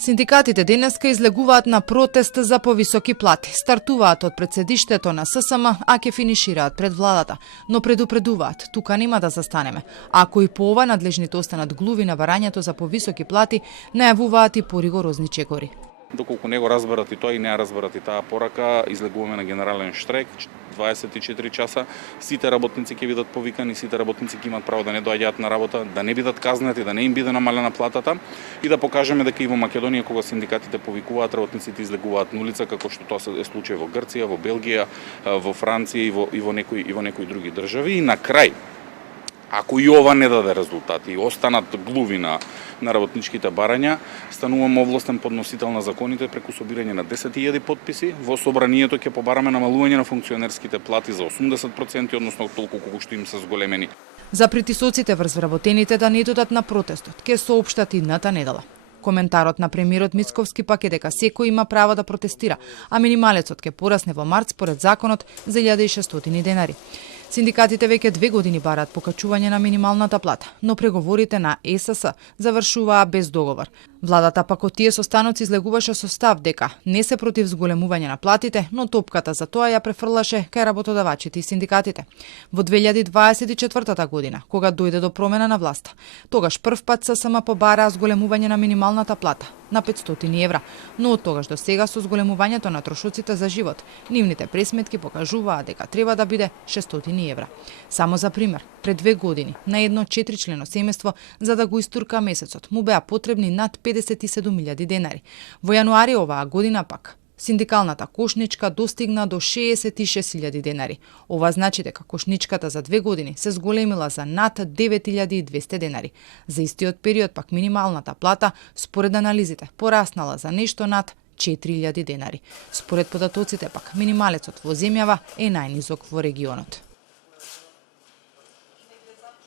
Синдикатите денеска излегуваат на протест за повисоки плати. Стартуваат од пред седиштето на ССМ, а ќе финишираат пред владата. Но предупредуваат, тука нема да застанеме. Ако и по ова надлежните останат глуви на барањето за повисоки плати, најавуваат и поригорозни чекори. Доколку не го разберат и тоа и не ја разберат и таа порака, излегуваме на генерален штрек, 24 часа. Сите работници ќе бидат повикани, сите работници ќе имаат право да не доаѓаат на работа, да не бидат казнати, да не им биде намалена платата и да покажеме дека и во Македонија кога синдикатите повикуваат, работниците излегуваат на улица, како што тоа е случај во Грција, во Белгија, во Франција и во некои други држави. И на крај, ако и ова не даде резултати и останат глуви на работничките барања, станувам овластен подносител на законите преку собирање на 10.000 потписи. Во собранието ќе побараме намалување на функционерските плати за 80%, односно толку колку што им се зголемени. За притисоците врз вработените да не додат на протестот, ќе соопштат идната недела. Коментарот на премиерот Мицковски пак е дека секој има право да протестира, а минималецот ќе порасне во март според законот за 1.600 денари. Синдикатите веќе 2 години бараат покачување на минималната плата, но преговорите на ЕСС завршуваа без договор. Владата пак од тие состаноци излегуваше со став дека не се против зголемување на платите, но топката за тоа ја префрлаше кај работодавачите и синдикатите. Во 2024 година, кога дојде до промена на власта, тогаш првпат ССМ побараа зголемување на минималната плата на 500 евра, но од тогаш до сега со зголемувањето на трошоците за живот, нивните пресметки покажуваат дека треба да биде 600 евра. Само за пример, пред 2 години на едно 4-члено семејство за да го истурка месецот му беа потребни над 57.000 денари. Во јануари оваа година пак синдикалната кошничка достигна до 66.000 денари. Ова значи дека кошничката за 2 години се зголемила за над 9.200 денари. За истиот период пак минималната плата, според анализите, пораснала за нешто над 4.000 денари. Според податоците пак минималецот во земјава е најнизок во регионот.